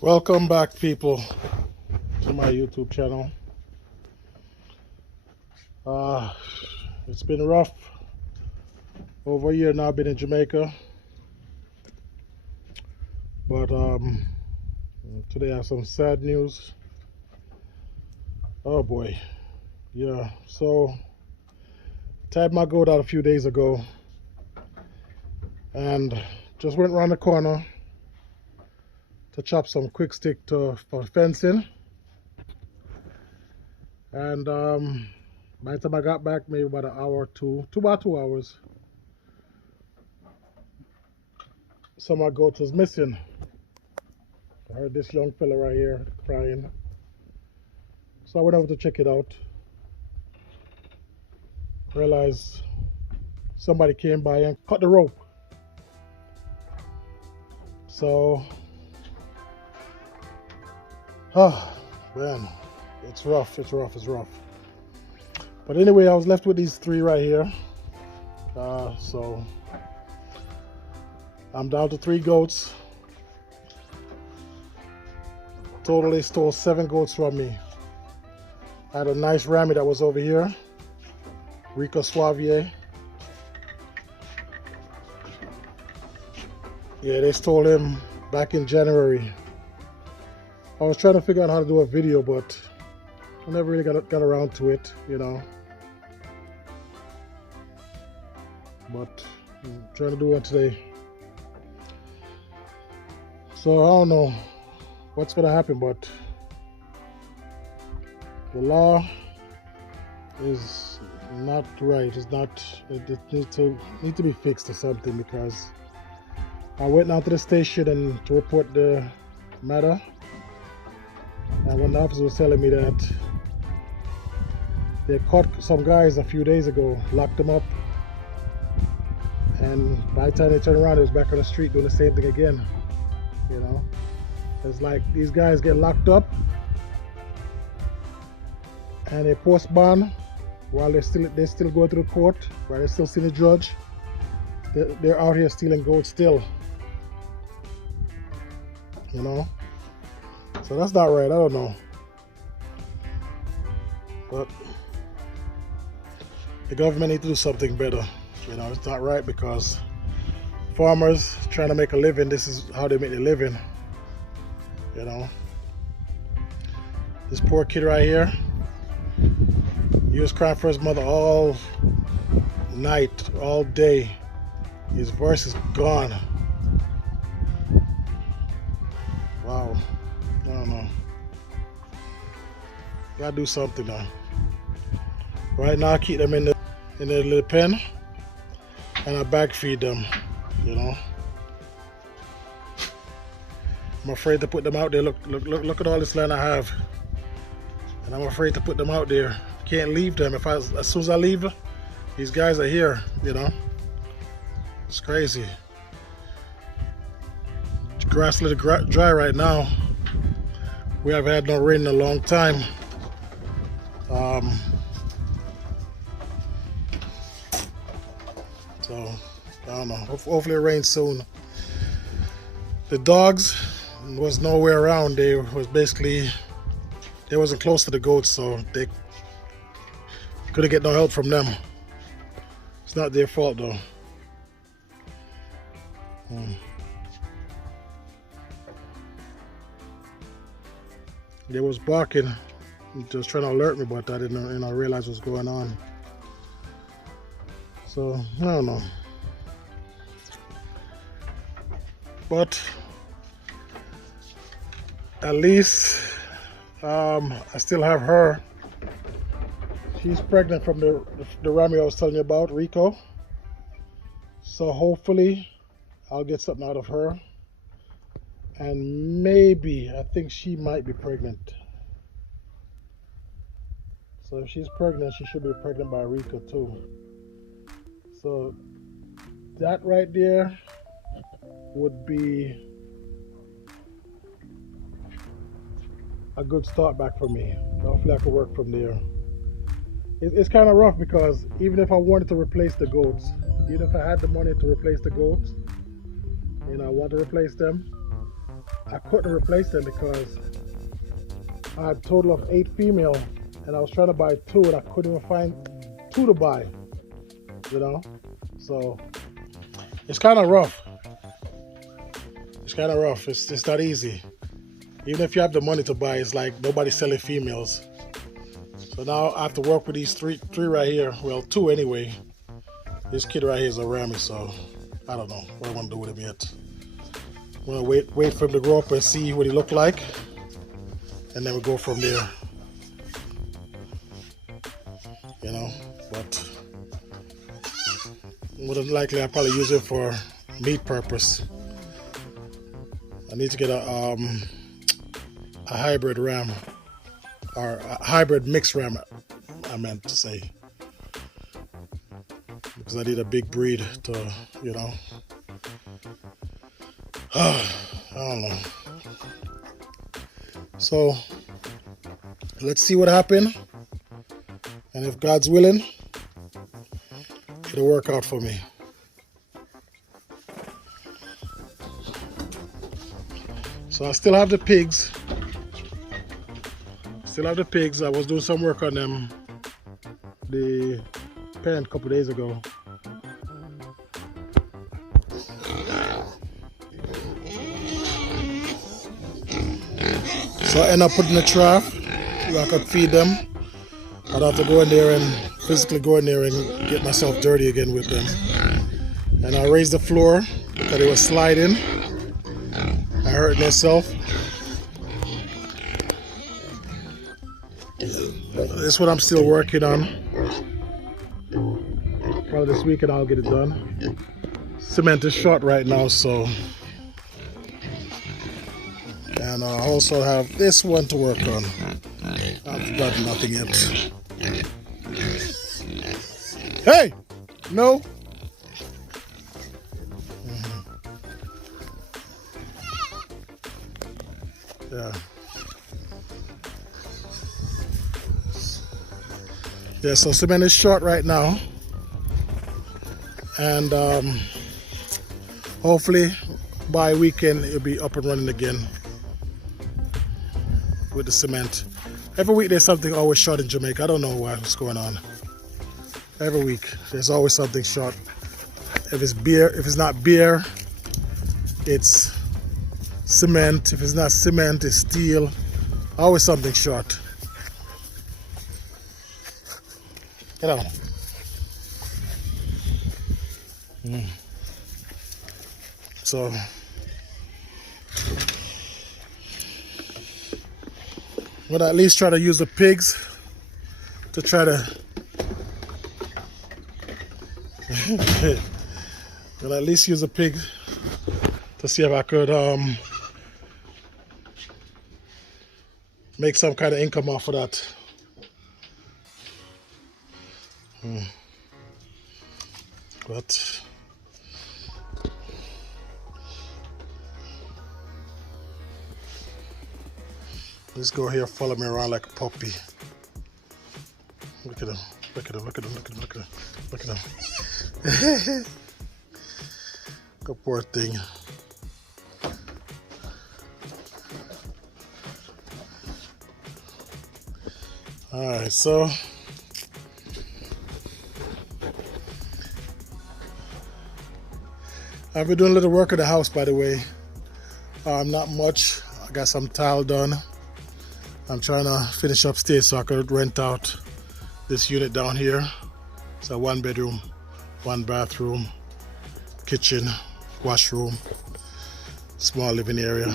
Welcome back, people, to my YouTube channel. It's been rough. Over a year now I've been in Jamaica, but today I have some sad news. Oh boy, yeah. So tied my goat out a few days ago, and just went around the corner to chop some quick stick for fencing, and by the time I got back, maybe about an hour or two, about 2 hours, some of my goats was missing. I heard this young fella right here crying, so I went over to check it out. Realized somebody came by and cut the rope. So, man, it's rough, it's rough. But anyway, I was left with these three right here. So I'm down to 3 goats. Totally stole 7 goats from me. I had a nice Rammy that was over here, Rico Suavier. Yeah, they stole him back in January. I was trying to figure out how to do a video, but I never really got around to it, you know. But I'm trying to do one today. So I don't know what's gonna happen, but the law is not right. It's not. It needs to be fixed or something, because I went down to the station and to report the matter, and when the officer was telling me that they caught some guys a few days ago, locked them up, and by the time they turned around, it was back on the street doing the same thing again. You know, it's like these guys get locked up and they post bond while they're still going to the court, while they're still seeing the judge. They're out here stealing gold still. You know, so that's not right. I don't know, but the government needs to do something better. You know, it's not right, because farmers trying to make a living, this is how they make their living. You know, this poor kid right here, he was crying for his mother all night, all day. His voice is gone. Wow, I don't know. Gotta do something now. Right now I keep them in the little pen, and I bag feed them, you know. I'm afraid to put them out there. Look at all this land I have, and I'm afraid to put them out there. Can't leave them. As soon as I leave, these guys are here, you know. It's crazy. Grass a little dry right now. We haven't had no rain in a long time. So I don't know. Hopefully it rains soon. The dogs was nowhere around. They wasn't close to the goats, so they couldn't get no help from them. It's not their fault though. They was barking, just trying to alert me, but I didn't realize what's going on. So I don't know. But at least I still have her. She's pregnant from the Rammy I was telling you about, Rico. So hopefully I'll get something out of her. And maybe, I think she might be pregnant. So if she's pregnant, she should be pregnant by Rico too. So that right there would be a good start back for me. Hopefully I can work from there. It's kind of rough, because even if I wanted to replace the goats, even if I had the money to replace the goats, you know, I want to replace them, I couldn't replace them because I had a total of 8 female, and I was trying to buy 2, and I couldn't even find 2 to buy, you know? So it's kind of rough. It's kind of rough. It's not easy. Even if you have the money to buy, it's like nobody's selling females. So now I have to work with these three right here. Well, 2 anyway. This kid right here is a Rami, so I don't know what I want to do with him yet. I'm gonna wait for him to grow up and see what he look like, and then we go from there. You know, but more than likely I'll probably use it for meat purpose. I need to get a hybrid ram, or a hybrid mixed ram, I meant to say, because I need a big breed to, you know. I don't know. So let's see what happens, and if God's willing, it'll work out for me. So I still have the pigs. I was doing some work on them, the pen, a couple days ago. So I end up putting a trap where I could feed them. I'd have to go in there and physically go in there and get myself dirty again with them. And I raised the floor because it was sliding. I hurt myself. This is what I'm still working on. Probably this weekend I'll get it done. Cement is short right now, so. And I also have this one to work on. I've got nothing yet. Hey! No! Yeah. Yeah, so cement is short right now. And hopefully by weekend it'll be up and running again with the cement. Every week there's something always short in Jamaica. I don't know what's going on. Every week there's always something short. If it's beer, if it's not beer, it's cement. If it's not cement, it's steel. Always something short. Get on. So we'll at least try to use the pigs to try to we'll at least use the pig to see if I could make some kind of income off of that. But let's go here, follow me around like a puppy. Look at him, look at him, look at him, look at him, look at him, look at him. The poor thing. Alright, so I've been doing a little work at the house, by the way. Not much. I got some tile done. I'm trying to finish upstairs so I could rent out this unit down here. It's a 1-bedroom, 1-bathroom, kitchen, washroom, small living area.